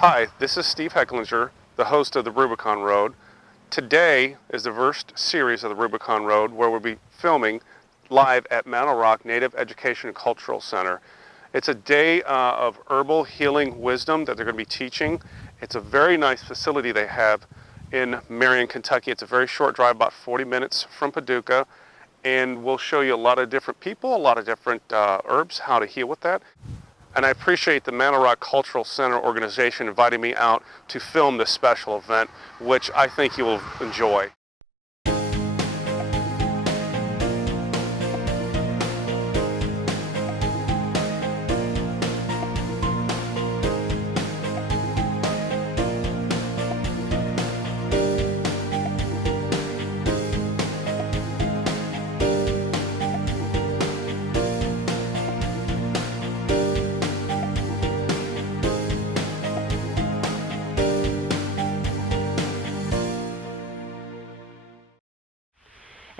Hi, this is Steve Hecklinger, the host of the Rubicon Road. Today is the first series of the Rubicon Road where we'll be filming live at Mantle Rock Native Education and Cultural Center. It's a day of herbal healing wisdom that they're going to be teaching. It's a very nice facility they have in Marion, Kentucky. It's a very short drive, about 40 minutes from Paducah, and we'll show you a lot of different people, a lot of different herbs, how to heal with that. And I appreciate the Mantle Rock Cultural Center organization inviting me out to film this special event, which I think you will enjoy.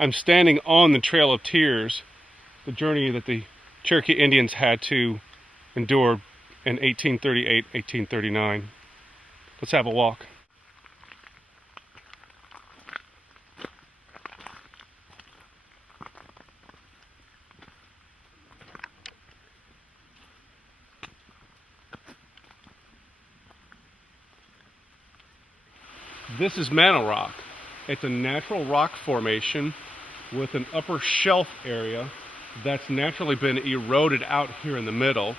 I'm standing on the Trail of Tears, the journey that the Cherokee Indians had to endure in 1838, 1839. Let's have a walk. This is Mantle Rock. It's a natural rock formation with an upper shelf area that's naturally been eroded out here in the middle.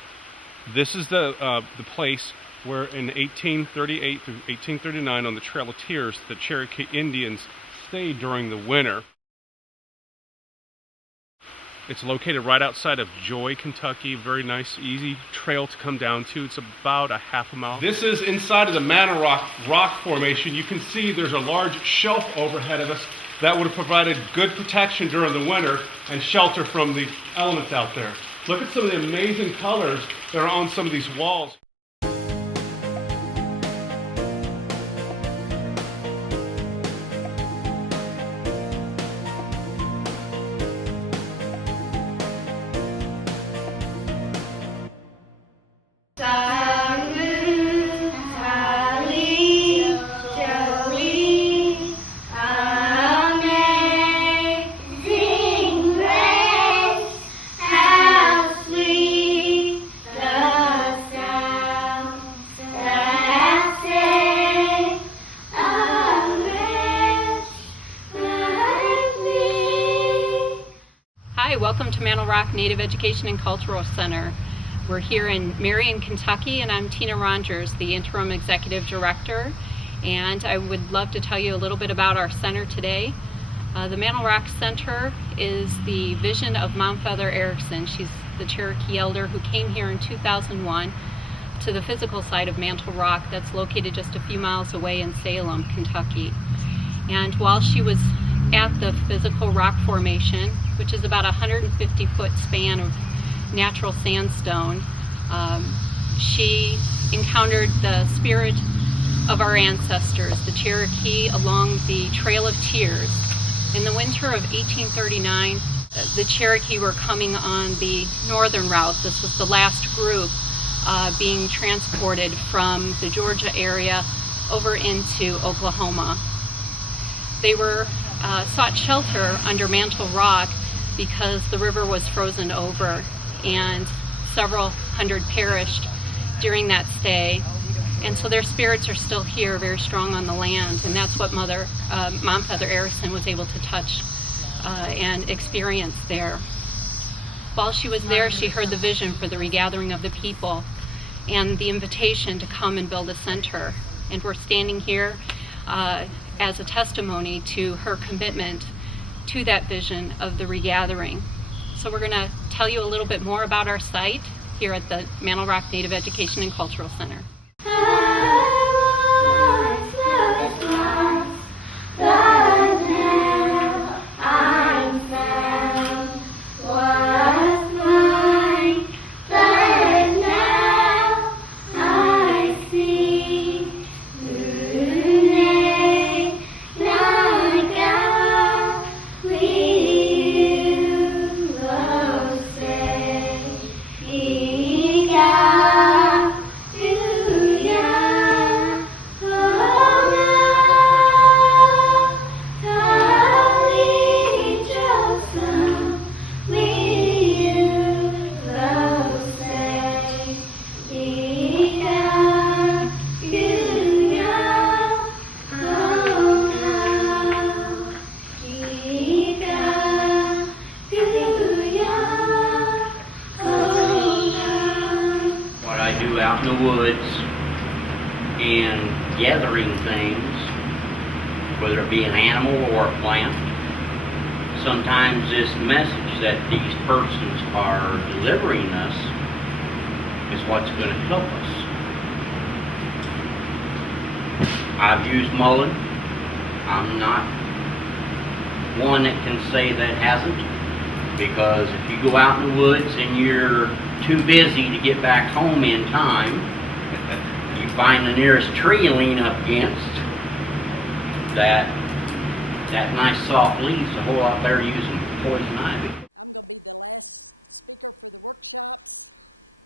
This is the place where in 1838 through 1839 on the Trail of Tears, the Cherokee Indians stayed during the winter. It's located right outside of Joy, Kentucky. Very nice, easy trail to come down to. It's about a half a mile. This is inside of the Mantle Rock formation. You can see there's a large shelf overhead of us that would have provided good protection during the winter and shelter from the elements out there. Look at some of the amazing colors that are on some of these walls. Hi, welcome to Mantle Rock Native Education and Cultural Center. We're here in Marion, Kentucky, and I'm Tina Rogers, the Interim Executive Director, and I would love to tell you a little bit about our center today. The Mantle Rock Center is the vision of Mom Feather Erickson. She's the Cherokee elder who came here in 2001 to the physical site of Mantle Rock that's located just a few miles away in Salem, Kentucky. And while she was at the physical rock formation, which is about a 150-foot span of natural sandstone, she encountered the spirit of our ancestors, the Cherokee, along the Trail of Tears. In the winter of 1839, the Cherokee were coming on the northern route. This was the last group being transported from the Georgia area over into Oklahoma. They were sought shelter under Mantle Rock because the river was frozen over and several hundred perished during that stay. And so their spirits are still here, very strong on the land, and that's what Mom Feather Erickson was able to touch and experience there. While she was there, she heard the vision for the regathering of the people and the invitation to come and build a center. And we're standing here as a testimony to her commitment to that vision of the regathering. So we're going to tell you a little bit more about our site here at the Mantle Rock Native Education and Cultural Center. Yeah. gathering things, whether it be an animal or a plant. Sometimes this message that these persons are delivering us is what's going to help us. I've used mullein. I'm not one that can say that hasn't, because if you go out in the woods and you're too busy to get back home in time, you find the nearest tree you lean up against, that nice soft leaf's a whole lot better using poison ivy. I'm going to be the last speaker for the workshops,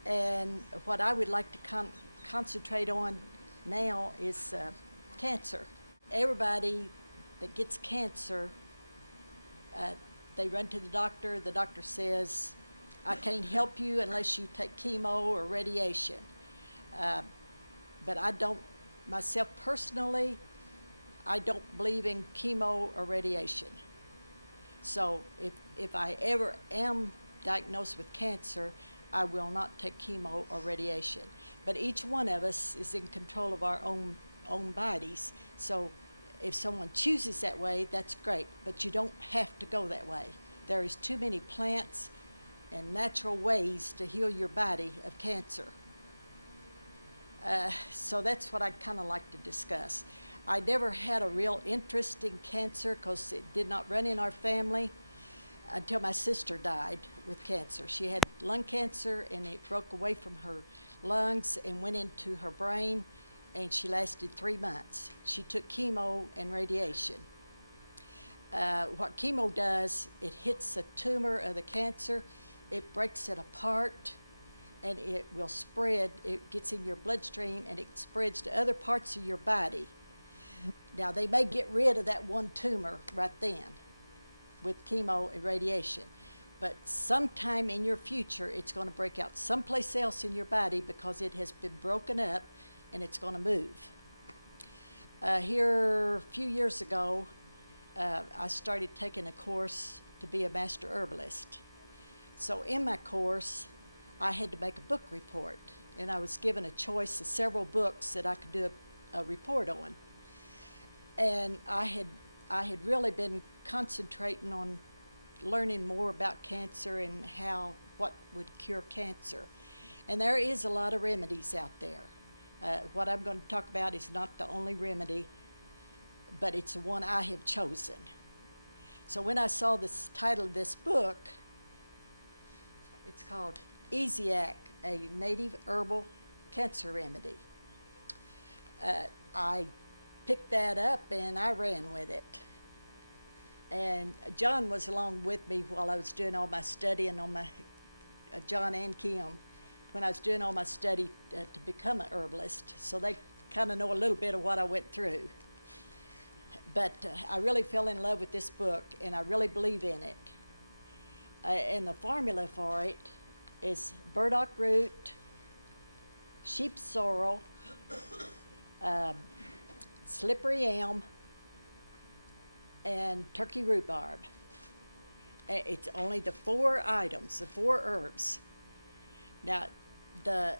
and what I would like to concentrate on now is cancer. Everybody that gets cancer, they run to the doctor. The doctor says, I can't help you unless you take chemo or radiation. But I don't, myself personally, I don't believe in chemo or radiation. So if I ever am diagnosed with cancer, I will not take chemo or radiation. But each one of us is in control of our own bodies. So if someone chooses that way, that's great, but you don't have to go that way. There is too many plants and natural ways to heal your body of cancer. So that's what I'd kind of like to discuss. I never had a real interest in cancer because it did not run in our family until my sister died with cancer. She had lung cancer, and it broke away from her lungs and went into her brain, and she lasted 3 months. She took chemo and radiation. What chemo does, it hits a tumor of the cancer, it breaks it apart, and it will spread. It gets in your bloodstream and it spreads to other parts of your body. Now, they may get rid of that one tumor right then with chemo and radiation, but sometime in your future it's going to break out someplace else in your body because it has been broken up and it's going to move. Here a few years ago, I started taking a course to be a master herbalist. So in my course, I had to make a book report, and I was given a choice of several books that I could do a report on. And I had really been concentrating on learning more about cancer and what would cure cancer. And there is a lot of remedies out there. What I'm going to talk about is not the only remedy, but it's the one I have chosen. So when I saw this title of this book, it's called Easiac, a Native Herbal Cancer Remedy. I picked that up and I ran with it. And John was along with me while I was doing all my studying on my, John and Kim, when I was doing all my study to become an herbalist. So they kind of know a little bit of what I went through. But I really fell in love with this book, and I really believe in it. And the formula for it is burdock root, sheep sorrel, slippery elm, and turkey rhubarb. It's only the 4 items, the 4 herbs. Now, the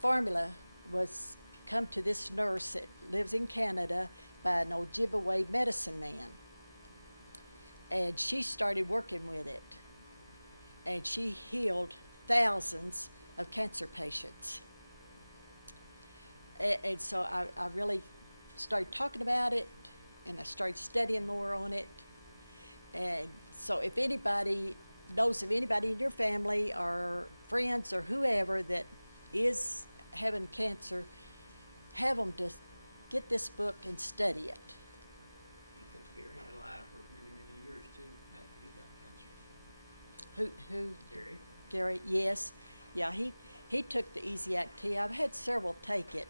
formula was come to this nurse that lives in Canada by an Ojibwe medicine man. And she started working with it. And she healed thousands of cancer patients. And so I really started talking about it, and I started studying more on it. And so if anybody knows of anybody in your family or friends or whoever that is having cancer, have them to get this book and study it. Because Gary's alive for many, many years too, after he got cancer. Who? Gary? Gary, yes. Yeah, he took the Easiac tea. I've had several take it.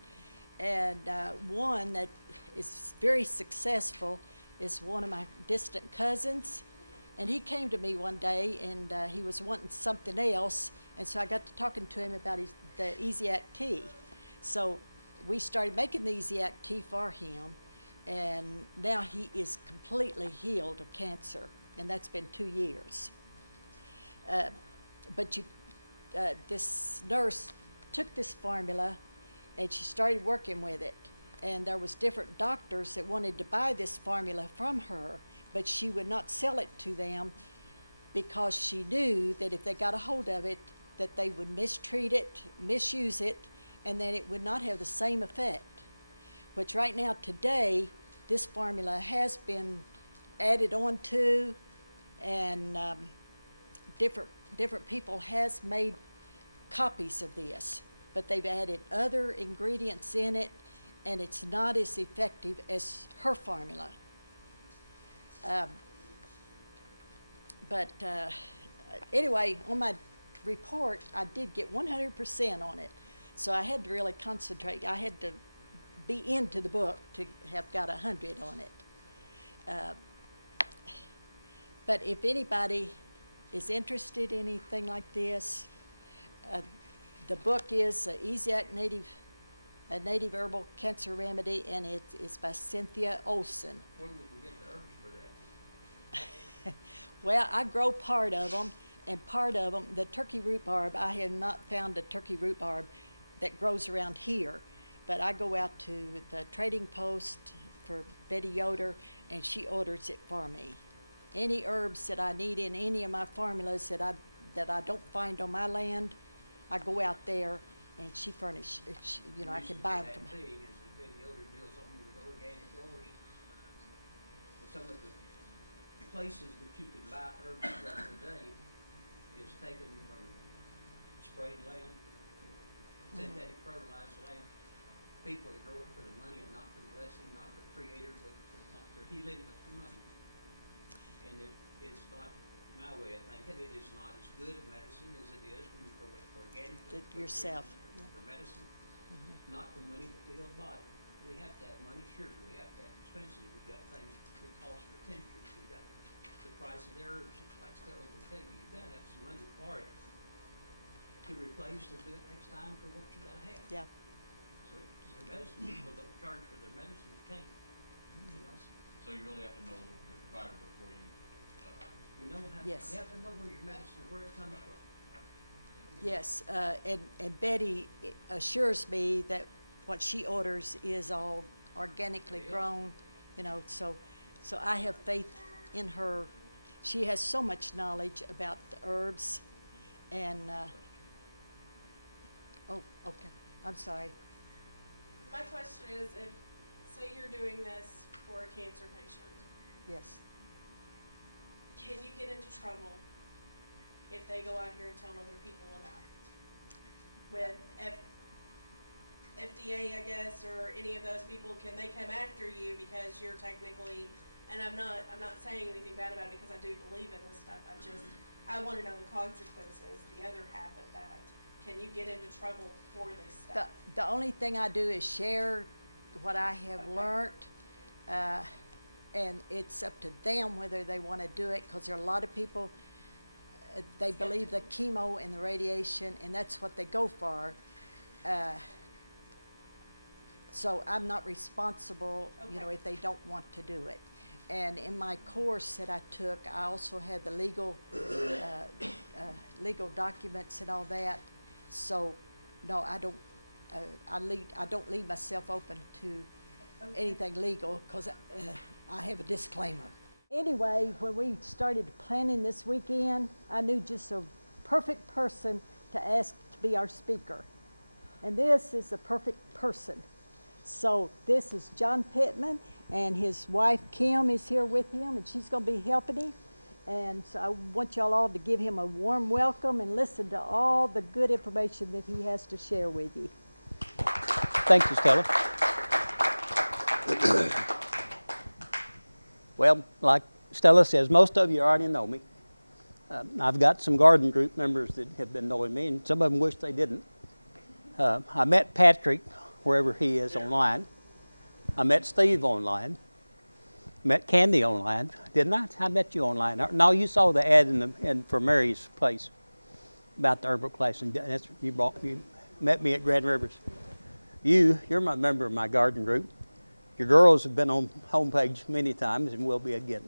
And one that is very successful is one of my distant cousins. And he came to me one day, and he was wanting something else. And so I got to talking to him about the Easiac tea. So we started making the Easiac tea for him. And now he is completely healed of cancer. And that's been 2 years. But this nurse took this formula, and she started working with it. And there was different doctors that wanted to buy this formula from her, but she would not sell it to them because she knew that if they got a hold of it, that they would mistreat it, misuse it, and that it would not have the same effect. Which right now, today, this formula has been added on to, and different people has made copies of this, but they've added other ingredients in it, and it's not as effective as her formula. Anyway, on my report, I did get 100% on it, so I had to really concentrate. I had to be into the book to have got 100 on it. But if anybody is interested in anything like this, the book is a Native Herbal Cancer Remedy, and it's by Cynthia Olson. Where would we get the herbs for that? Well, I grow part of them, and part of them, the turkey rhubarb, I have not found a turkey rhubarb that grows around here, but I go out to the trading post for Betty Yoder, and she orders it for me. Any herbs that I need in any of my formulas that I don't find on my land, I go out there and she furnishes, I can buy them from her. Thing is that Betty Yoder deals only with organic growers. And some of the places that you can buy herbs from today is taken from sprayed land, synthetic fertilized land. People that grow it for the money and not for the blessing, not for the creator, but for healing, but for money. And it's not my way of thinking. It is not as good a medicine as it is when you grow it organically. Yourself. For medicine, not for money, but to heal the body. We have to have money, sure. We have to have expenses. We've got things that cost for tinctures. We've got the price of the herbs. Like Stella can tell you, you've got to have some money for it to replace the good next time for what you got to have. Yeah. So medicine, people don't charge for their medicine, you can't. You know, So you really have to know your provider before you. Yes. You have to know where your medicine, where it comes from. Yes, and Betty assures me that what she orders is all organically grown, so I have faith in her. She has so much knowledge about the herbs, and, oh, okay, I'm sorry. My question is, if, say you're doing this for a cancer patient, Yes. can you get into trouble if they go out here and tell other people about it? With FDA, I guess, or any of those people, can they come after you because you're technically, and I'm not saying anything bad about it because I do believe in this stuff, I want to know the consequences, the other half of that. Can you get into trouble for this stuff? The only thing I do is share what I have learned, and it's up to them whether they want to do it, because there are a lot of people, they believe the chemo and the radiation, and that's what they go for. So I'm not responsible, if they don't want to do it. And in my course that I took, I also had the legal documents and all that. So, no, I don't. I don't leave myself open to anything legal because I have a disclaimer. Anyway, when we started planning this weekend, I knew just a perfect person to ask to be our speaker. And this is the perfect person. So this is John Pittman, and his wife Kim is here with him, and she's going to be helping him. And so I want y'all all to give him a warm welcome and listen to all the good information that he has to share with you. Thank you, Stella. Well, like Stella says, most of you already know me. I've got some garden group members that have been knowing me, and some of them wish they didn't. I met Patrick, wherever he is, online. I met Steve online. Met Candy online, didn't I? I met you online. No, you saw the ad for Mary's place about the herbal class, and that's you met me at Grand Rivers. You're my member of my garden group. Your girls have been on homepage many times and will be again.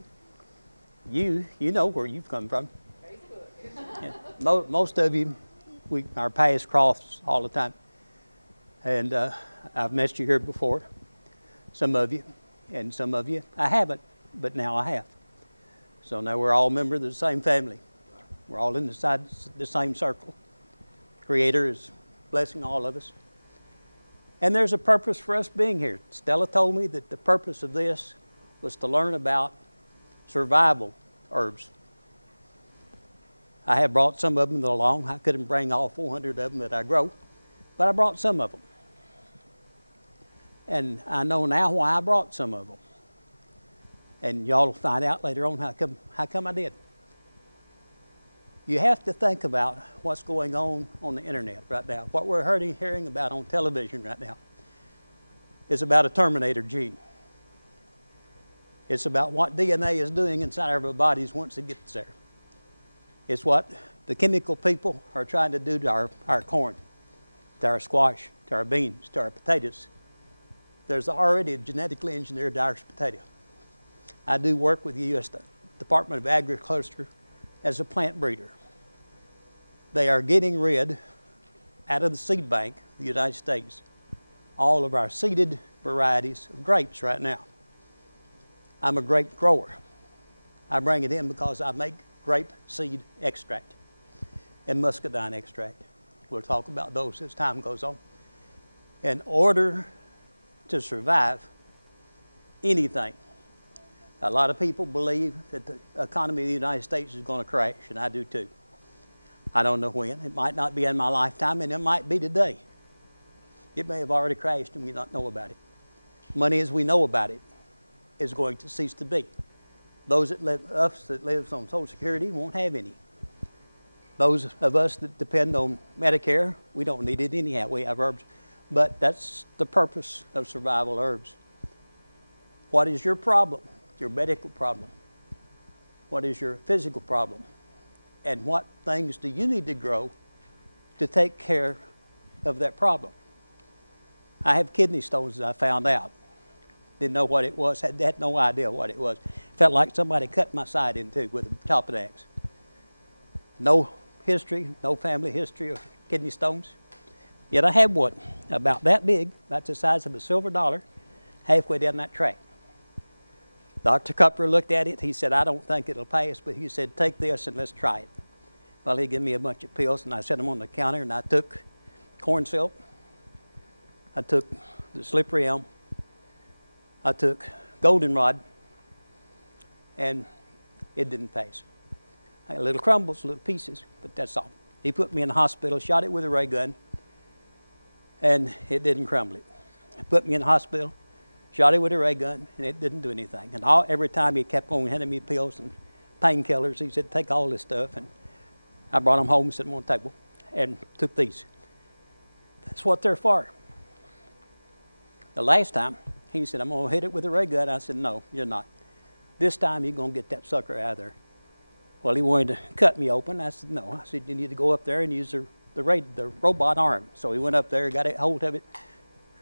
You know where you've come from. Facebook. Yeah. Most of you, our paths cross all the time. And I've met you here before. some of you, and some of you I haven't, but now I have. So now we're all members of the same family. We're all in the same circle. Creator is blessing all of us. And there's a purpose for us being here. Stella told me that the purpose of this was to learn about survival herbs. I have brought some of them along. I couldn't bring all 400 of them that I grow, but I brought some of them. And I know now why I brought some of them. And y'all will find out later on how come I did. You have to think about what's going on the internet right now. What we're hearing about on television right now is about a terminator gene. It's about what DNA is doing inside of our bodies once it gets there. It's what the chemical people are trying to do to our corn, to our squash, to our beans, to our potatoes. There's already a genetically engineered Irish potato. I do work with the U.S. Department of Agriculture as a plant breeder. They are getting rid, out of the seed bank of the United States, all of our seeded varieties of grapes right now. I'm a grape grower. I bring it in because I make grape seed extract and muscadine extract. We'll talk about those as time goes on. In order to survive anything, a lot of people believe that the economy of the United States is going to crash, and I do too. I don't know when. It might not be in my lifetime, and it might be today. It may have already crashed and we not know about it. Money as we know about it is going to cease to be. Those that live on Social Security won't have any. Those of us that depend on Medicare, we don't need it anyhow. We have herbs. But that's the purpose of survival herbs. What is your problem? Your medical problem? What is your physical problem? And what things do you need to grow to take care of that problem? I have kidney stones that I found out. Didn't know what it was, had no idea what it was. Felt like somebody cut my side in two with the top of the axe. No history, no family history of kidney stones. Yet I have one, about that big, about the size of a silver dollar, halfway down that track. Dr. Cupper looked at it. He said, I don't think it'll pass, but he said, take this and let's try it. Well, he gave me a bunch of pills, and I set them on the counter, and I took corn silk. I took the slippery elm. I took goldenrod, and it didn't pass. I had little crumbles, little pieces, but that's all. He put me in the hospital, shot it with a ray gun, and it didn't crumble it. He put me in the hospital, shot it with a ray gun, and it didn't do anything. And every time he kept on handing me pills and painkillers, he said, take all this stuff. And I brought them home and set them on the table and took these. That's what they're for. The last time, he said, I'm going to hit it with a ray gun. I said, no, you're not. This time, you're going to get that sucker out of there. Well, he wanted to cut me open. I said, no. I said, you need to go up there and use the robot arm. So he went up there, got a hold of it,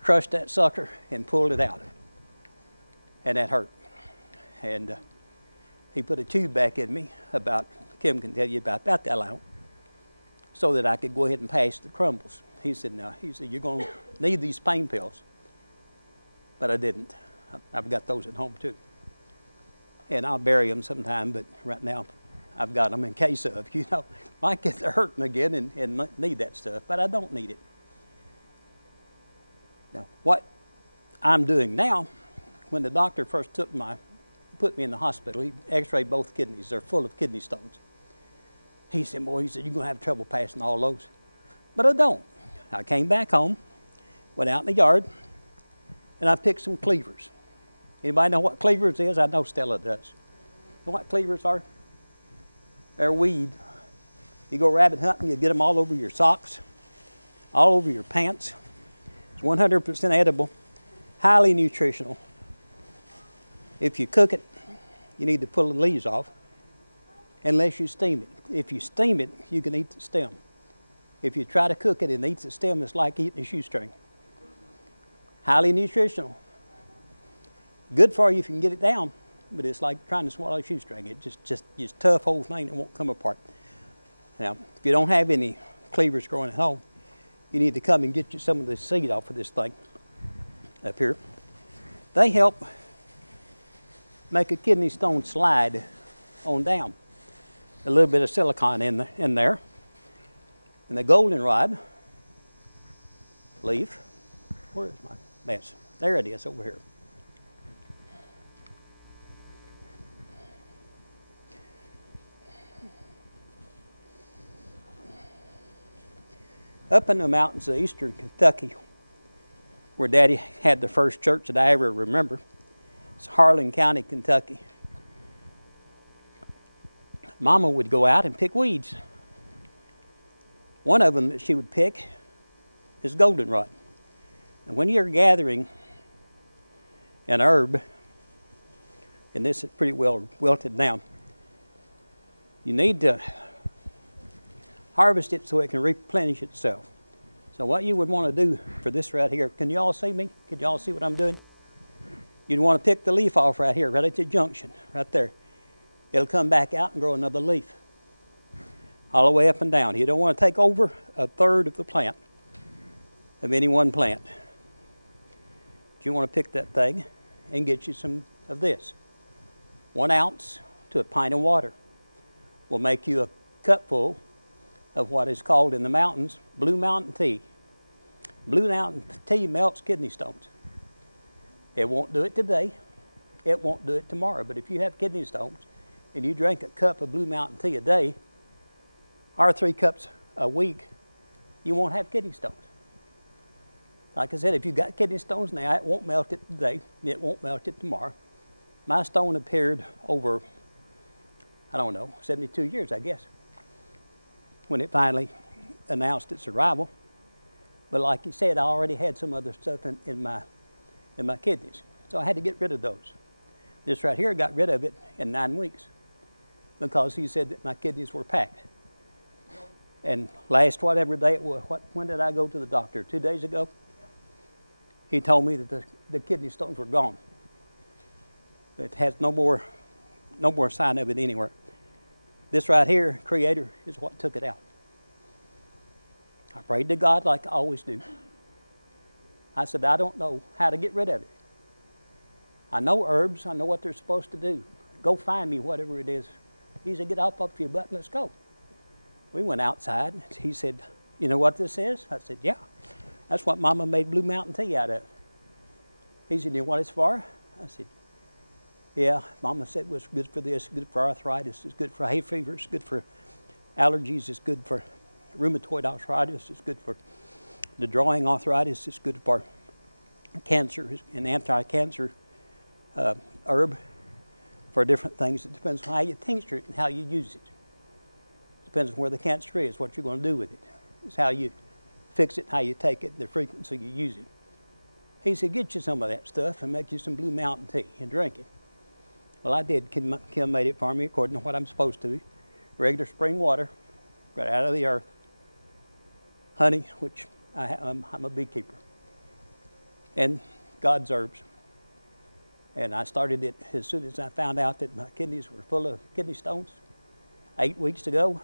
crushed that sucker, and pulled it out. And that hurt. And he put a tube back in me, Kim can tell you about that long, so that I could go ahead and pass the crumbles. He said, you're going to need these pain pills. But I didn't. I've got those at home too. And I'll bury them sometime, but right now I've got them in case of, I get to hurting again and need that stuff, but I don't need it. Now, what I'm doing now, when the doctor first put me in the hospital, he x-rayed both kidneys. They're full of kidney stones. He said, you're going to have trouble passing all those. But I don't. I came back home, went out in the yard, and I picked some cleavers. Anybody know what cleavers is? I know Stella does. You know what cleavers are? They're weed. You go rabbit hunting, you get them all over your socks, all over your pants. It's 100% edible, highly nutritional. If you cook it, you need to pull the leaves off, unless you steam it. If you steam it, you can eat the stem. If you try to cook it and eat the stem, it's like eating a shoestring. Highly nutritional. Good for you if you can get it down, but it's like trying to swallow a shoestring. It's just tough whole thing that won't come apart. Now, if you don't have any cleavers growing at home, you need to come and get you some of the seed off of this thing up here. They help make a kidney stone slide on down. A little bit of silicone in there. And the goldenrod leaf, where is my mess? There it is over here. Up in the mountains of eastern Kentucky, where Daddy had the first church that I ever remember, it's Harlan County, Kentucky. Mama would go out and pick weeds. One of them that she would pick is goldenrod. And when you're gathering an herb, and this is pretty well wilted down, you need to harvest it so it can replenish itself. So what you would want to do for this right here, can you all see me? Can you all see what I'm doing? You'd want to pick the leaf off right here, right at the junction, right there. It'll come back out and grow another leaf, all the way up and down. You don't want to take over a third of the plant, of any one plant. You want to pick that thing and get you some of this. 1 ounce to a pint of water will make you a cupful of what is called in the mountains Blue Mountain tea. Blue Mountain tea melts kidney stones. It won't do it today. It won't do it tomorrow. But if you have kidney stones and you drink a cup of Blue Mountain tea a day, or 3 cups a week, you won't have kidney stones. Like I said, if you've got kidney stones now, it won't melt it today. It won't melt it tomorrow. My stone appeared over, 72 years, I guess, when it finally announced its arrival. But like you said, I already had some other stuff in my kidneys. So I had to get rid of those. This right here, got rid of it in 9 weeks because he said that my kidneys were packed. And last whatever day it was, when did I go to the doctor? 2 days ago? He told me that the kidney stones were gone. It has no more sign of it anywhere. This right here, Creator, is what took it out. I prayed to God like I always do. I said, I don't know how to get rid of it. I know herbs. I know what they're supposed to do. Go find me whatever it is. He said, get up your butt and let's go. We went outside. He said, you know what this is? I said, yeah. That's what Mama made Blue Mountain tea out of. He said, you know what it's for? I said, yeah. Mama said it was good for this, good for arthritis, it's good for hay fever, it's good for allergies, it's good for rheumatoid arthritis, it's good for the drawing arthritis, it's good for cancer, an anti-cancer herb for different things. It depends on how you tincture it and how you use it. Depends on where the cancer is, what you're going to do with it. It's how you fix it, how you take it, the frequency you use it. He said, get you some of that stuff and make you some Blue Mountain tea and drink it. Well, I did. Kim made it for me according to what I'm supposed to. Regular spring water, right out of the earth. Honey, which I'm a beekeeper. And God's herbs. And I started it as soon as I found out that my kidneys were full of kidney stones. 8 weeks ago,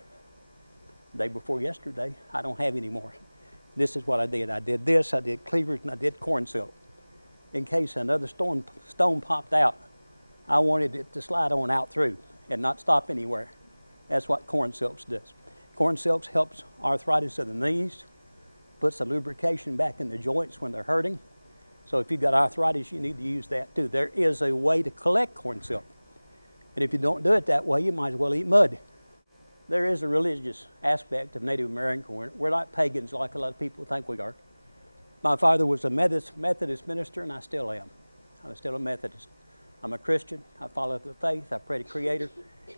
the day before yesterday, I don't have any more. This is what I did. I did this, I did cleavers, and I did corn silk. In case another stone popped out, I wanted it to slide on out through and not stop anywhere. That's what corn silks does. Corn silks helps arthritis of the knees, puts the lubrication back in the joints when they're hurting. So if you've got arthritis, you need to use that too. There is a way to collect corn silk. And if you don't do it that way, you might as well eat mud. There is a religious aspect of Native American corn. We're not pagans like a lot of people think we are. My father was a Methodist minister, and I still am. I'm still a Methodist. I'm a Christian. I follow the faith. I pray to Creator.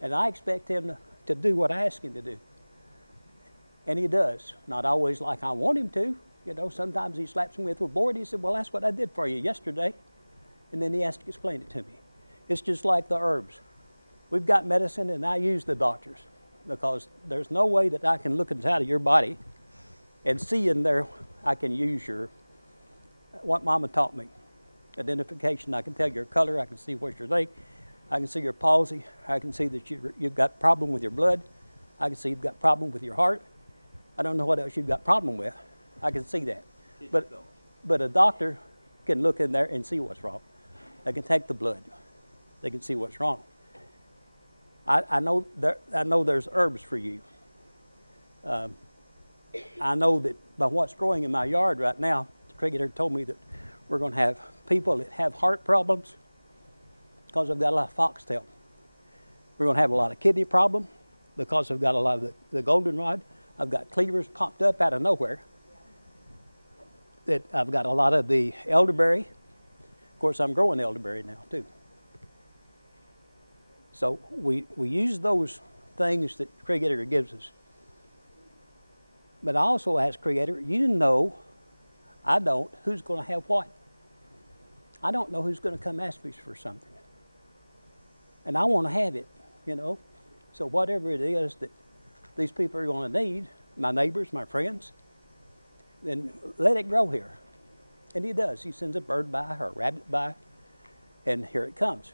And I expect Him to do what I ask Him to do. And He does. Not always like I want Him to. You know, sometimes He slaps me with a board. He said, well, that's what I did for you yesterday. And then He has to explain it to me. It's just like the herbs. We've got medicine, and I use the doctors. Because there's no way that I can look inside of your body and see in there. I can use what Mama taught me. Identification, I can tell your color, I can see what you're like, I can see your palsy, I can see that you've got problem with your blood, I can see you've got problem with your heart. I don't know what else you've got problem with. I can see that. But a doctor can look in there and see what's wrong. They can take the blood. They can see what's wrong. I know there's herbs for you. I know that by what's growing in my yard right now, the cricketer told me that we're going to have people that have heart problems because they've got a lot of foxtail. We're going to have a lot of kidney problem because I've got a lot of the goldenrod. I've got cleavers popped up out of nowhere. That I've got a lot of the elderberry. Of course, I'm growing elderberry now too. So we use those things that Creator gives us. But I also ask Creator, you know, I don't, who's going to have what? I don't know who's going to come ask me for something. And I want to have it, you know. So whatever it is that these people are going to need, my neighbors, my friends, then let it grow here. And He does. He sends a bird by or a rabbit by, and here it comes.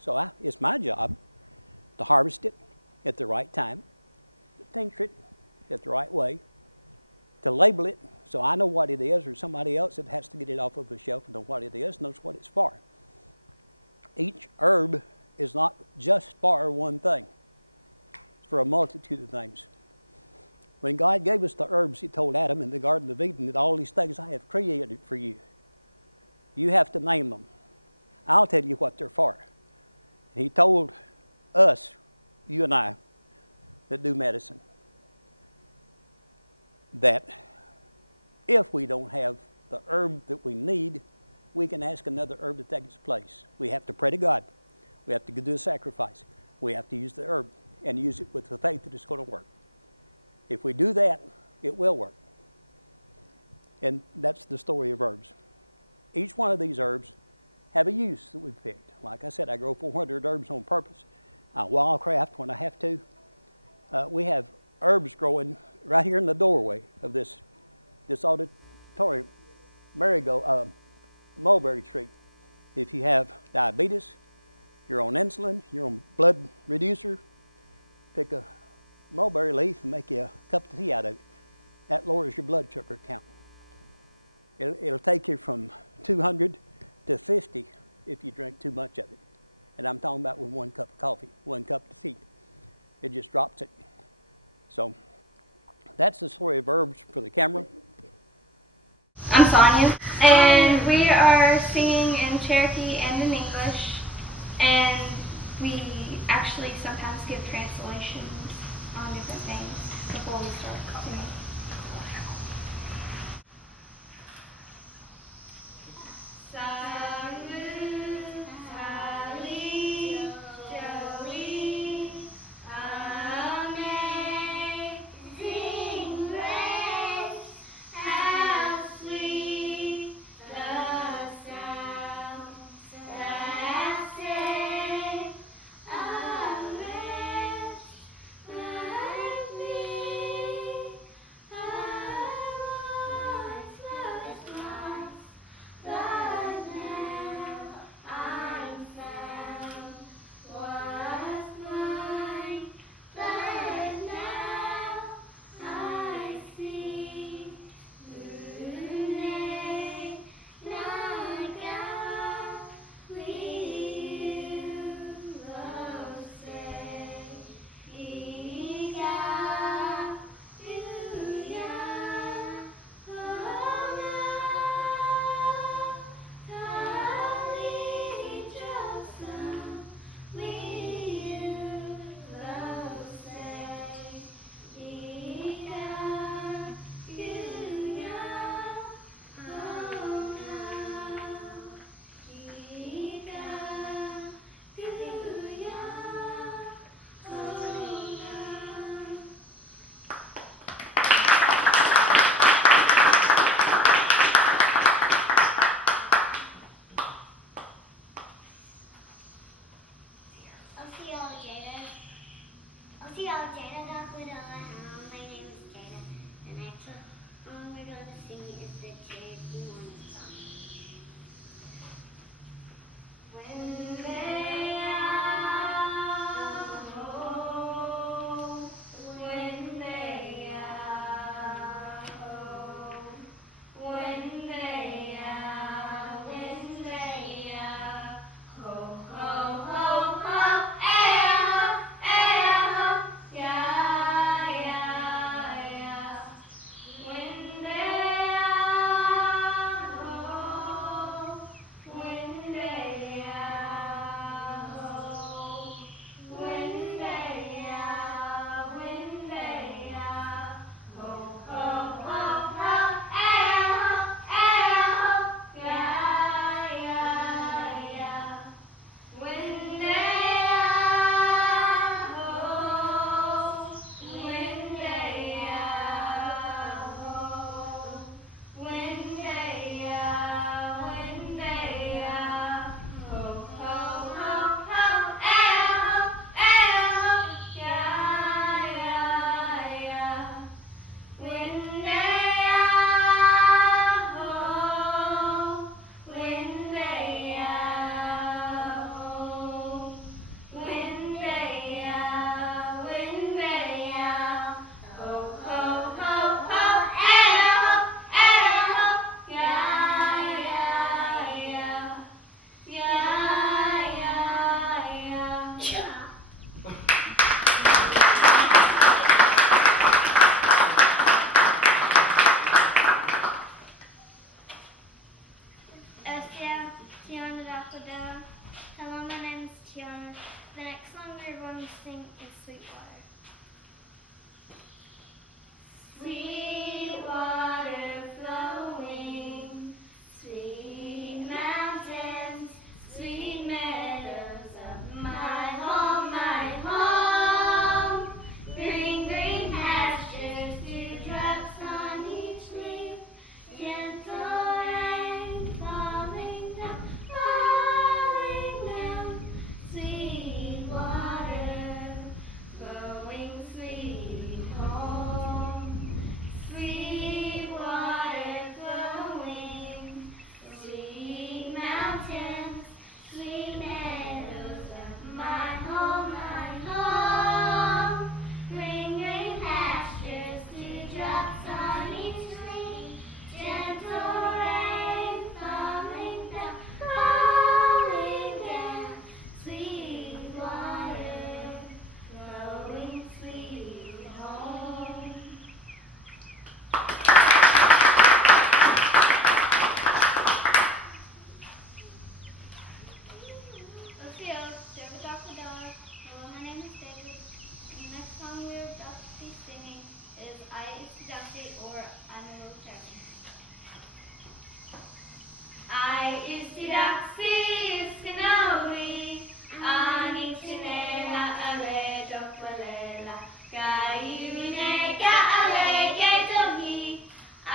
So it's my job to harvest it at the right time, to tincture it at the right way, to label it so I know what it is, or somebody else that has to get it off of the shelf and know what it is, knows what it's for. Each herb is not just for one thing. It's for a multitude of things. When God gave us the herbs, He told Adam in the Garden of Eden that all these things I have created for you. You have to name them. I'll tell you what they're for. He told us, you and I, that do medicine, that if we don't have the herb that we need, we can ask another herb to take its place. We have to pray to God. We have to do a sacrifice. We have to use the herb and use it with the faith that it's going to work. If we do that, it will work. And that's the story of herbs. Each one of these herbs have a use that we've picked. Like I said, I grow 400 herbs on purpose. I wildcraft when I have to. We have herbs growing right here in the doorway of this auditorium. Mulberry tree. If you have diabetes, you're on insulin, you're on blood reducer, pick a mulberry leaf and make you a cup of tea out of it. That lowers your blood sugar count. It'll take you from 200 to 50 if you drink too much of it. And I'm talking about with 1 cup of coffee, 1 cup of tea. It just drops it. So that's the story of herbs for the camera. I'm Sonia, and we are singing in Cherokee and in English, and we actually sometimes give translations on different things before we start singing. Doxy, or Animal Protection. I used to Doxy, used to Novi, Ani Chinela, Ale, Dokwalela, Gayune, Gaale, Getohi. I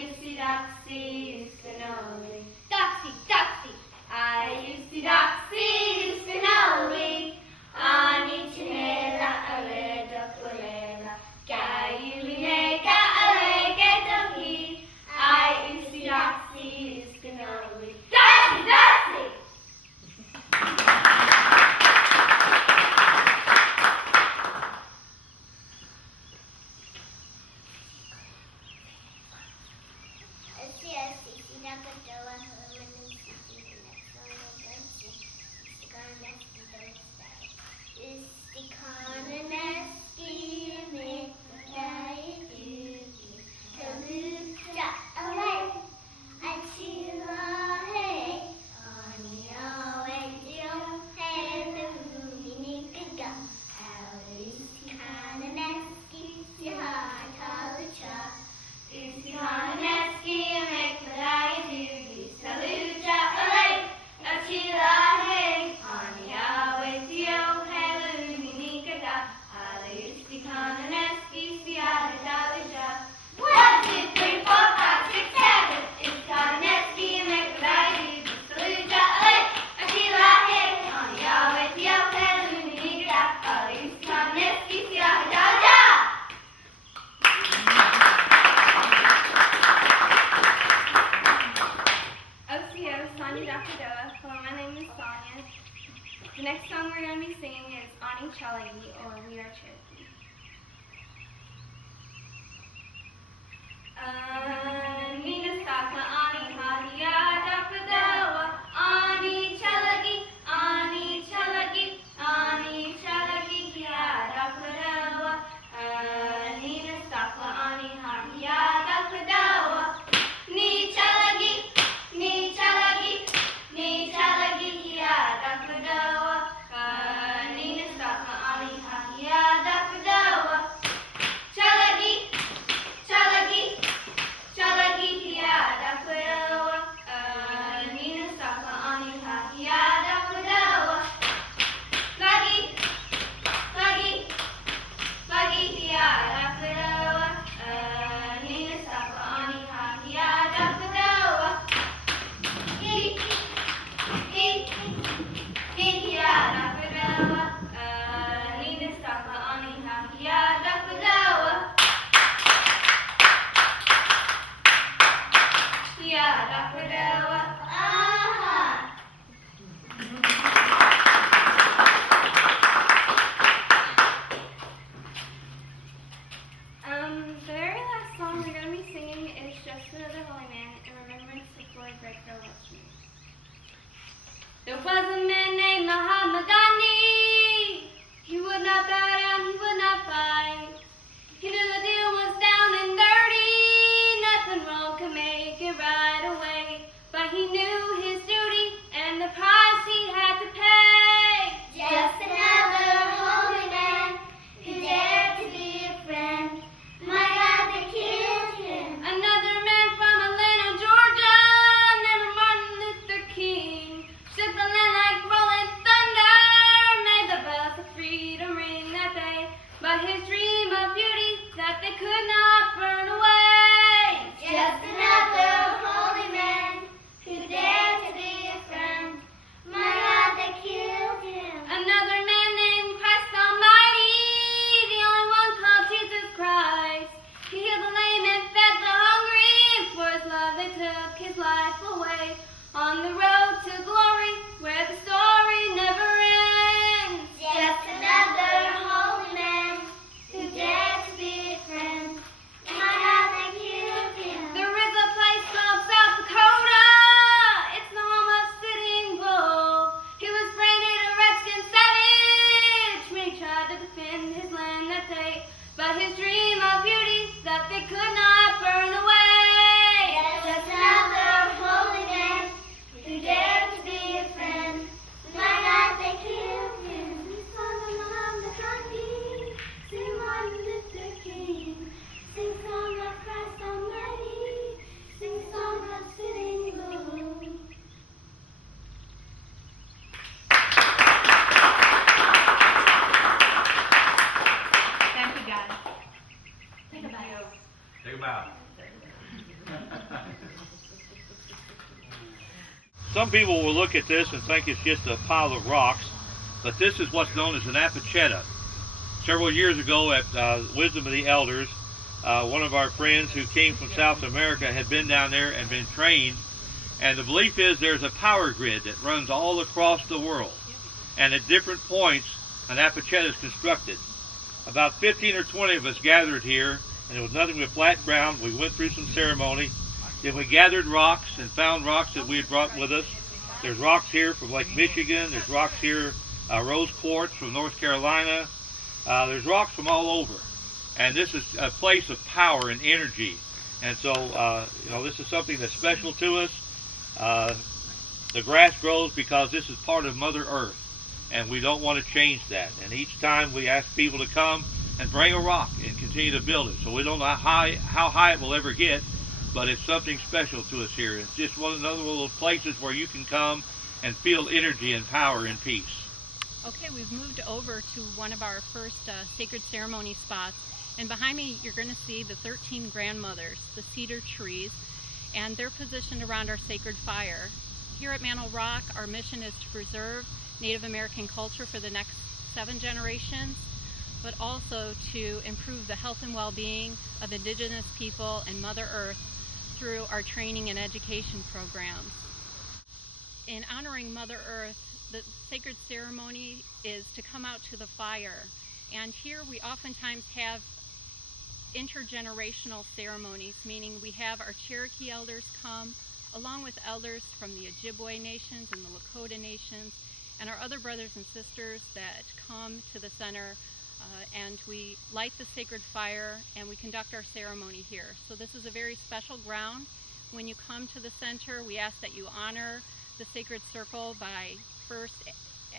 used to Doxy, used to Novi. Doxy, Doxy. I used to Doxy, used to Novi, Ani Chinela, Ale, Dokwalela, Gayune, Gaale, Getohi. I used to Doxy, used to Novi. Doxy, Doxy. The next song we're going to be singing is Ani Chalagi, or We Are Cherokee. Nina Staka, Ani Hadia, Dapadawa, Ani Chalagi, Ani Chalagi, Ani Chalagi, Dapadawa, Nina Staka, Ani Hadia, Dapadawa, Ni Chalagi, Ni Chalagi, Ni Chalagi, Dapadawa. Nina Staka, Ani Hadia, Dapadawa, Chalagi, Chalagi, Chalagi, Dapadawa, Nina Staka, Ani Hadia, Dapadawa, Lagi, Lagi, Lagi, Dapadawa, Nina Staka, Ani Hadia, Dapadawa, Eat, eat, eat, Dapadawa, Nina Staka, Ani Hadia, Dapadawa. Dapadawa. The very last song we're going to be singing is Just Another Holy Man in remembrance of Floyd Redfield Westmead. There was a man named Mahatma Gandhi. He would not bow down, he would not fight. He knew the deal was down and dirty. Nothing wrong could make it right away. But he knew his duty and the price he had to pay. Just another holy man who dared to be a friend. My God, they killed him. Another man from Atlanta, Georgia, named Martin Luther King. Shook the land like rolling thunder, made the bells of freedom ring that day. But his dream of beauty that they could not burn away. Just another holy man who dared to be a friend. My God, they killed him. Another man named Christ Almighty, the only one called Jesus Christ. He healed the lame and fed the hungry, and for his love they took his life away. On the road to glory, where the story never ends. Just another holy man who dared to be a friend. My God, they killed him. There is a place called South Dakota. It's the home of Sitting Bull. He was branded a redskin savage when he tried to defend his land that day. But his dream of beauty that they could not burn away. Just another holy man who dared Take a bow. Some people will look at this and think it's just a pile of rocks, but this is what's known as an apacheta. Several years ago at Wisdom of the Elders, one of our friends who came from South America had been down there and been trained, and the belief is there's a power grid that runs all across the world, and at different points an apacheta is constructed. About 15 or 20 of us gathered here, and it was nothing but flat ground. We went through some ceremony. Then we gathered rocks and found rocks that we had brought with us. There's rocks here from Lake Michigan. There's rocks here, rose quartz from North Carolina. There's rocks from all over. And this is a place of power and energy. And so, this is something that's special to us. The grass grows because this is part of Mother Earth, and we don't want to change that. And each time we ask people to come and bring a rock and continue to build it. So we don't know how high it will ever get, but it's something special to us here. It's just one of those little places where you can come and feel energy and power and peace. Okay, we've moved over to one of our first sacred ceremony spots, and behind me you're going to see the 13 grandmothers, the cedar trees, and they're positioned around our sacred fire. Here at Mantle Rock, our mission is to preserve Native American culture for the next 7 generations, but also to improve the health and well-being of Indigenous people and Mother Earth through our training and education programs. In honoring Mother Earth, the sacred ceremony is to come out to the fire, and here we oftentimes have intergenerational ceremonies, meaning we have our Cherokee elders come along with elders from the Ojibwe nations and the Lakota nations and our other brothers and sisters that come to the center, and we light the sacred fire and we conduct our ceremony here. So this is a very special ground. When you come to the center, we ask that you honor the sacred circle by first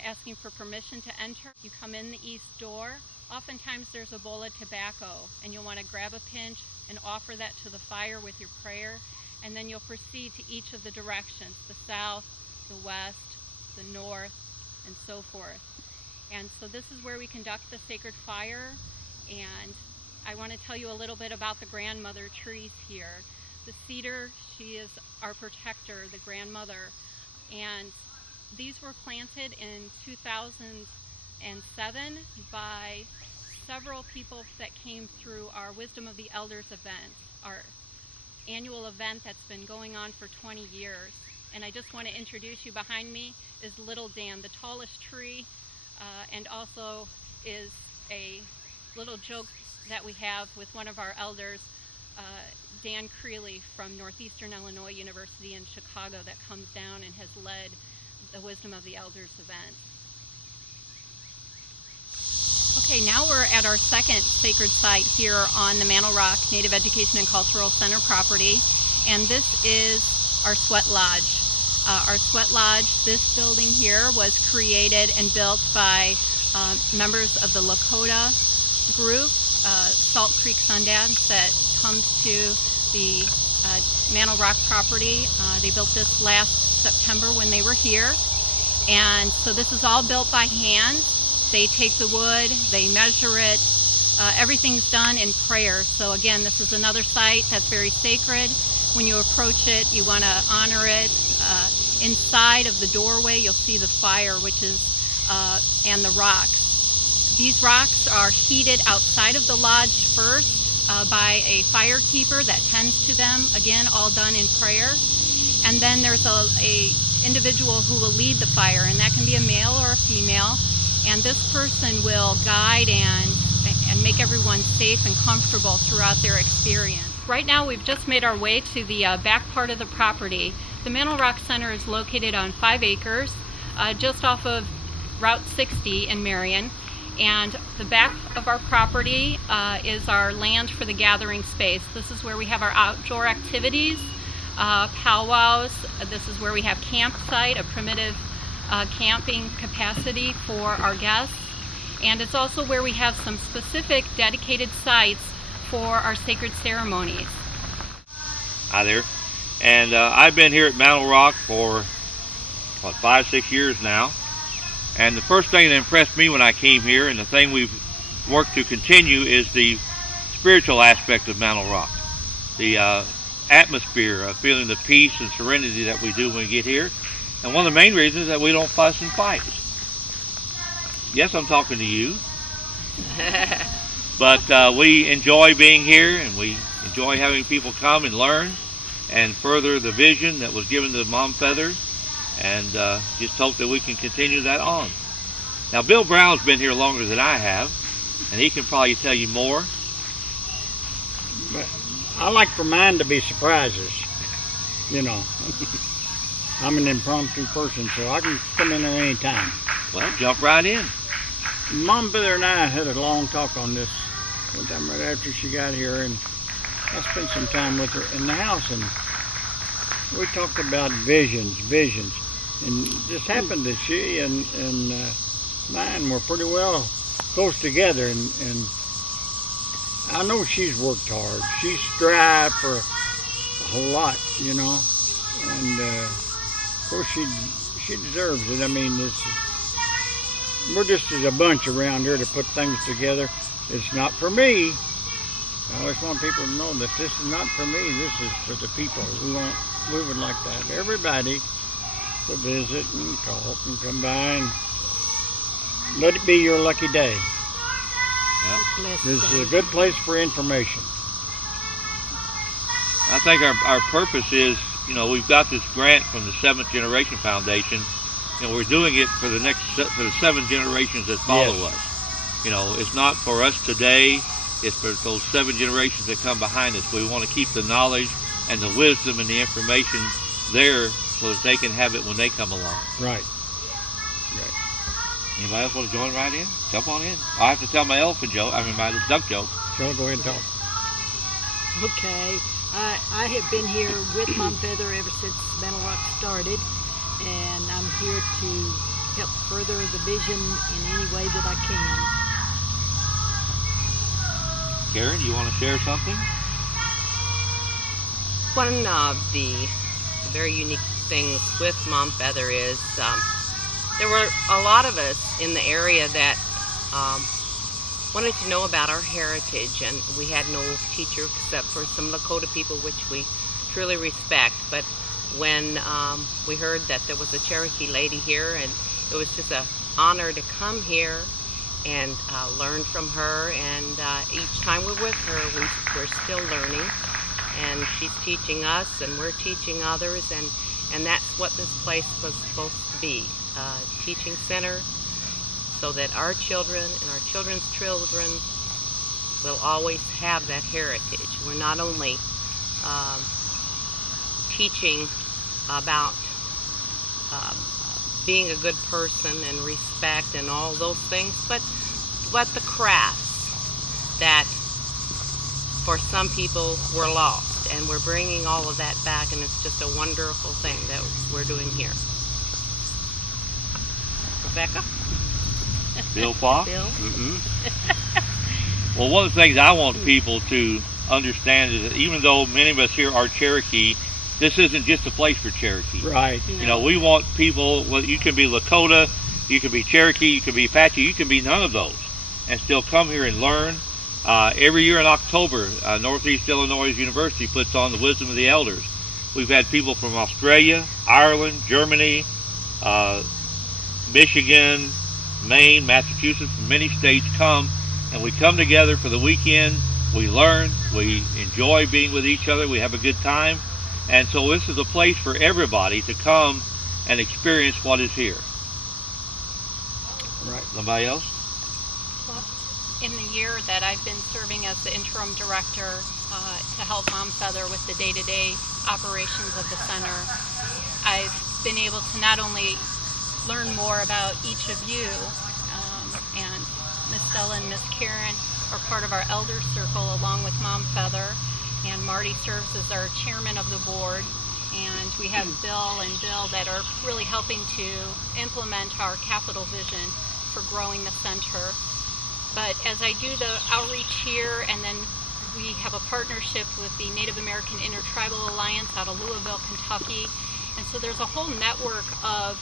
asking for permission to enter. You come in the east door. Oftentimes there's a bowl of tobacco, and you'll want to grab a pinch and offer that to the fire with your prayer, and then you'll proceed to each of the directions, the south, the west, the north, and so forth. And so this is where we conduct the sacred fire, and I want to tell you a little bit about the grandmother trees here. The cedar, she is our protector, the grandmother, and these were planted in 2007 by several people that came through our Wisdom of the Elders event, our annual event that's been going on for 20 years. And I just want to introduce you. Behind me is Little Dan, the tallest tree, and also is a little joke that we have with one of our elders, Dan Creeley from Northeastern Illinois University in Chicago, that comes down and has led the Wisdom of the Elders event. Okay, now we're at our second sacred site here on the Mantle Rock Native Education and Cultural Center property, and this is our sweat lodge. Our sweat lodge, this building here, was created and built by members of the Lakota group, Salt Creek Sundance, that comes to the Mantle Rock property. They built this last September when they were here, and so this is all built by hand. They take the wood, they measure it, everything's done in prayer. So again, this is another site that's very sacred. When you approach it, you want to honor it. Inside of the doorway, you'll see the fire, which is, and the rocks. These rocks are heated outside of the lodge first by a fire keeper that tends to them, again, all done in prayer. And then there's a individual who will lead the fire, and that can be a male or a female. And this person will guide and make everyone safe and comfortable throughout their experience. Right now we've just made our way to the back part of the property. The Mantle Rock Center is located on 5 acres, just off of Route 60 in Marion. And the back of our property is our land for the gathering space. This is where we have our outdoor activities, powwows. This is where we have campsite, a primitive camping capacity for our guests. And it's also where we have some specific dedicated sites for our sacred ceremonies. Hi there. And I've been here at Mantle Rock for, 5-6 years now. And the first thing that impressed me when I came here, and the thing we've worked to continue, is the spiritual aspect of Mantle Rock. the atmosphere, feeling the peace and serenity that we do when we get here. And one of the main reasons is that we don't fuss and fight. Yes, I'm talking to you. But we enjoy being here, and we enjoy having people come and learn and further the vision that was given to Mom Feather, and just hope that we can continue that on. Now, Bill Brown's been here longer than I have, and he can probably tell you more. But I like for mine to be surprises, you know. I'm an impromptu person, so I can come in there anytime. Well, jump right in. Mom Feather and I had a long talk on this one time right after she got here, and I spent some time with her in the house, and we talked about visions. And this happened that she and mine were pretty well close together, and I know she's worked hard. She's strived for a whole lot, you know, and of course she deserves it. I mean, we're just as a bunch around here to put things together. It's not for me. I always want people to know that this is not for me. This is for the people. We would like to have everybody to visit and talk and come by and let it be your lucky day. Yep. This is a good place for information. I think our purpose is, you know, we've got this grant from the 7th Generation Foundation, and we're doing it for the 7 generations that follow us. You know, it's not for us today, it's for those 7 generations that come behind us. We want to keep the knowledge and the wisdom and the information there so that they can have it when they come along. Right. Anybody else want to join right in? Jump on in. I have to tell my elephant joke, my duck joke. Joe, go ahead and talk. Okay, I have been here with Mom Feather ever since Mantle Rock started, and I'm here to help further the vision in any way that I can. Karen, you want to share something? One of the very unique things with Mom Feather is there were a lot of us in the area that wanted to know about our heritage, and we had no teacher except for some Lakota people, which we truly respect. But when we heard that there was a Cherokee lady here, and it was just an honor to come here and learn from her, and each time we're with her, we're still learning, and she's teaching us and we're teaching others, and that's what this place was supposed to be, teaching center, so that our children and our children's children will always have that heritage. We're not only teaching about being a good person and respect and all those things, but the crafts that for some people were lost, and we're bringing all of that back, and it's just a wonderful thing that we're doing here. Rebecca? Bill Fox? Bill? Well, one of the things I want people to understand is that even though many of us here are Cherokee, this isn't just a place for Cherokee. Right. You know, we want people, well, you can be Lakota, you can be Cherokee, you can be Apache, you can be none of those, and still come here and learn. Every year in October, Northeast Illinois University puts on the Wisdom of the Elders. We've had people from Australia, Ireland, Germany, Michigan, Maine, Massachusetts, from many states come, and we come together for the weekend. We learn, we enjoy being with each other, we have a good time, and so this is a place for everybody to come and experience what is here. Right. Somebody else? In the year that I've been serving as the interim director to help Mom Feather with the day-to-day operations of the center, I've been able to not only learn more about each of you, and Miss Stella and Miss Karen are part of our elder circle along with Mom Feather, and Marty serves as our chairman of the board, and we have Bill and Bill that are really helping to implement our capital vision for growing the center. But as I do the outreach here, and then we have a partnership with the Native American Intertribal Alliance out of Louisville, Kentucky, and so there's a whole network of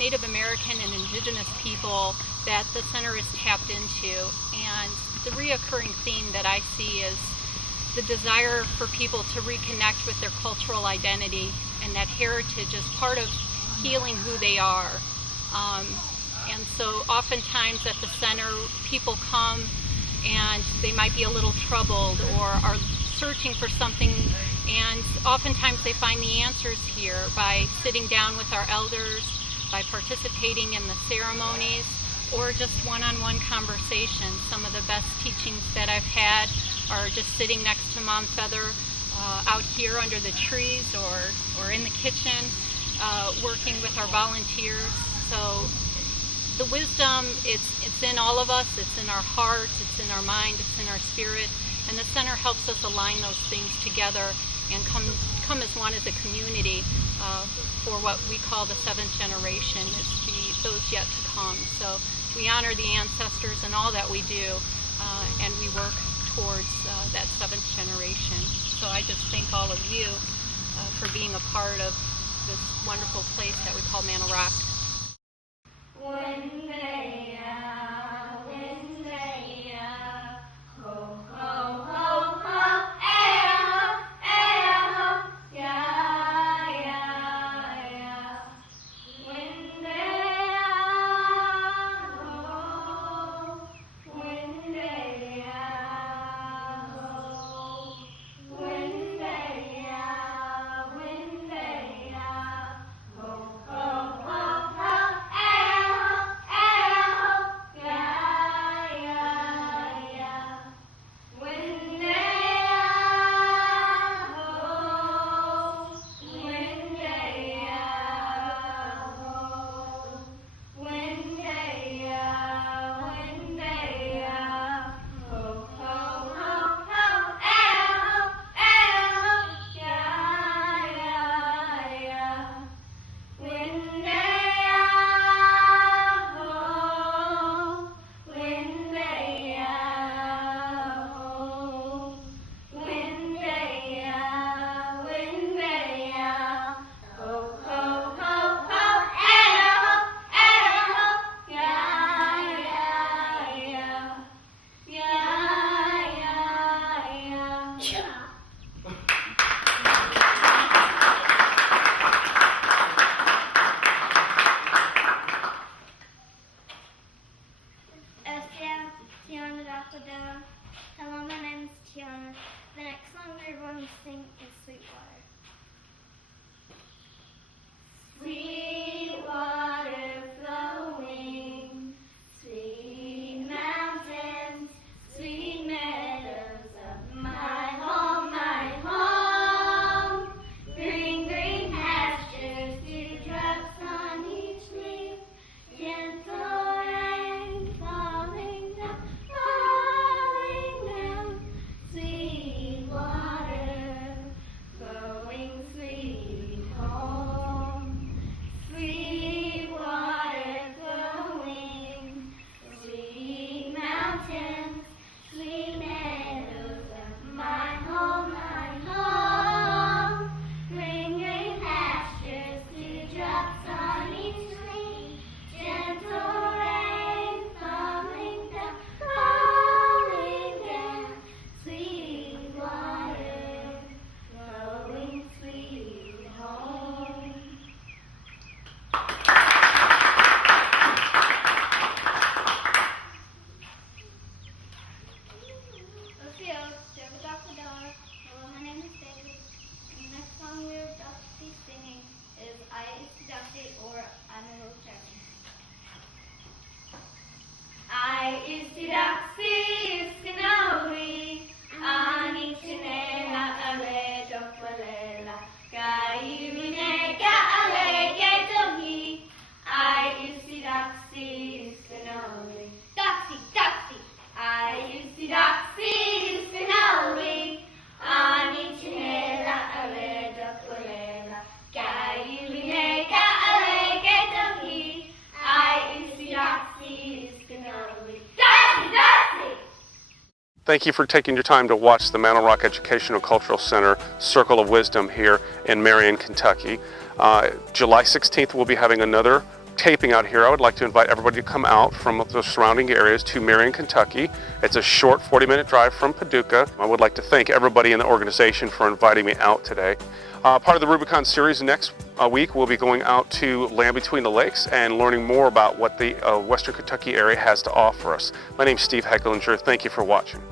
Native American and indigenous people that the center is tapped into, and the reoccurring theme that I see is the desire for people to reconnect with their cultural identity, and that heritage is part of healing who they are. And so oftentimes at the center, people come and they might be a little troubled or are searching for something, and oftentimes they find the answers here by sitting down with our elders, by participating in the ceremonies, or just one-on-one conversations. Some of the best teachings that I've had are just sitting next to Mom Feather out here under the trees or in the kitchen, working with our volunteers. So the wisdom, it's in all of us, it's in our hearts, it's in our mind, it's in our spirit, and the center helps us align those things together and come as one as a community for what we call the seventh generation, those yet to come. So we honor the ancestors in all that we do, and we work towards that seventh generation. So I just thank all of you for being a part of this wonderful place that we call Mantle Rock. Ho, ho, ho, ho, eh-oh, eh-oh, yeah, yeah, yeah. Hello, my name is Tiana. The next song we're going to sing is Sweetwater. Sweet water flowing, sweet mountains, sweet meadows of my home, my home. Green, green pastures, dewdrops on each leaf, gentle rain falling down, sweet water flowing, sweet home. Sweet water flowing, sweet mountains, sweet meadows of my home, my home. Green, green pastures, dewdrops on each leaf, gentle rain falling down, sweet water flowing, sweet home. Hello, my name is David. And the next song we're about to be singing is I Is Dusty or I'm a Little Cherokee. I is Daxi, Snowy, Ani Chinela, Ale, Dopalela, Gayune, Gale, Getohi. I is Daxi, Snowy, Daxi, Daxi. I is Daxi, Snowy, Ani Chinela, Ale, Dopalela, Gayune, Gale, Getohi. I is Daxi, Snowy, Daxi, Daxi. Thank you for taking your time to watch the Mantle Rock Educational Cultural Center Circle of Wisdom here in Marion, Kentucky. July 16th, we'll be having another taping out here, I would like to invite everybody to come out from the surrounding areas to Marion, Kentucky. It's a short 40-minute drive from Paducah. I would like to thank everybody in the organization for inviting me out today. Part of the Rubicon series next week, we'll be going out to Land Between the Lakes and learning more about what the Western Kentucky area has to offer us. My name's Steve Hecklinger. Thank you for watching.